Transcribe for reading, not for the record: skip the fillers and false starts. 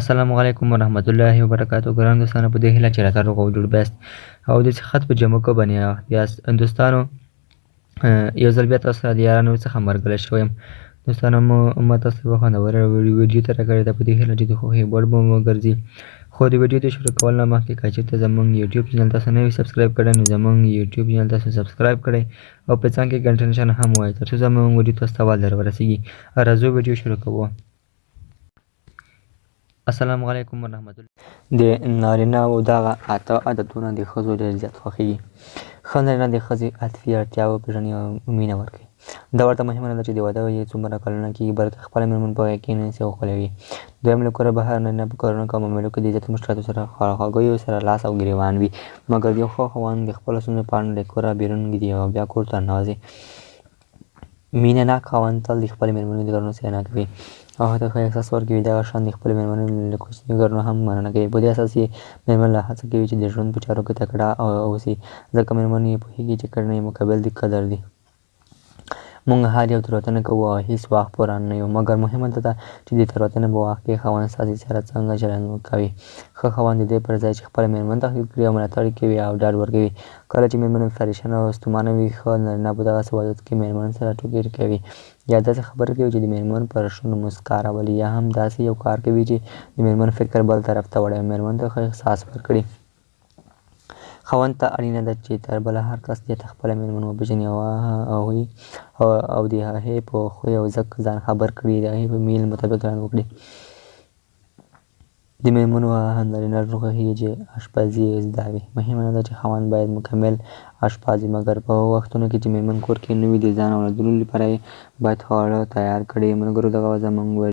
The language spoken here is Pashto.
السلام علیکم ورحمت الله وبرکاتو. ګران دوستانو په دې هیله چې راته روغ او جوړ بیاست او د خط په جمع کو باندې یاست دوستانو. یو ځل بیا تاسو سره د یارانو څخه مرګله شوی یم. دوستانو ما تاسو ته خوندوره ویډیو تیاره کړې ده په دې هیله چې د خوښۍ وړ به مو وګرځي. خو د ویډیو د شروع کول نه مخکې که چېرته زموږ یوټیوب چینل تاسو نه وي سبسکرایب کړی نو زموږ یوټیوب چینل تاسو سبسکرایب کړئ او په څنګ کې ګنټه نښان هم ووایئ تر څو زموږ ویډیو تاسو ته اول در ورسیږي. راځو ویډیو شروع کوو. السلام علیکم ورحمت الله. د نارینه‌وو دغه 8 عادتونه د ښځو ډېر زیات خوښېږي. ښه نارینه د ښځې عاطفي اړتیاوې وپېژني او مینه ورکوي. دا ورته مهمه نه ده چې د واده یې څومره کلونه کېږي بلکې خپله مېرمن په غېږ کې کېناسي او غولوي. دویم له کوره بهر نارینه په کارونو او معاملو کې د زیاتو مشکلاتو سره خواخوږیو سره لاس او ګرېوان وي. مګر یو ښه خاوند د خپلو ستونزو په اړه له کوره بیرون ږدي او بیا کور ته ننوځي. مینه ناک خاوند تل د خپلې مېرمنې د کارونو ستاینه کوي او هغې ته ښه احساس ورکوي. دغه شان د خپلې مېرمنې له کوچنیو کارونو هم مننه کوي. په دې اساس یې مېرمن له هڅه کوي چې د ژوند په چارو کې تکړه اوسي ځکه مېرمن یې پوهېږي چې کړنې یې مقابل د قدر دي. موږ هر یو تېروتنه کوو او هېڅ وخت پوره نه یو مګر مهمه دا ده چې د تېروتنې په وخت کې خاوند ستاسې سره څنګه چلند کوي. ښه خاوند د دې پر ځای چې خپله مېرمن تحقیر کړي او ملاتړ کوي او ډاډ ورکوي. کله چې مېرمن پریشانه او ستومانه وي ښه نارینه په دغسې وضعیت کې مېرمن سره ټوکې کوي یا داسې خبرې کوي چې د مېرمن پر شونډو موسکا راولي یا هم داسې یو کار کوي چې د مېرمن فکر بل طرف ته وړي او مېرمن ته ښه احساس ورکړي. خاوند ته اړینه ده چې تر بل هر کس زیاته خپله مېرمن وپېژني او د هغې په خوی او ذوق ځان خبر کړي د هغې په میل مطابق چلند وکړي. د مېرمنو نارینه ډېر خوښېږي چې اشپزي یې زده وي. مهمه نه ده چې خاوند باید مکمل اشپز وي مګر په هغو وختونو کې چې مېرمن کور کې نه وي د ځان او اولادونو لپاره یې باید خواړه تیار کړي. ملګرو دغه زموږ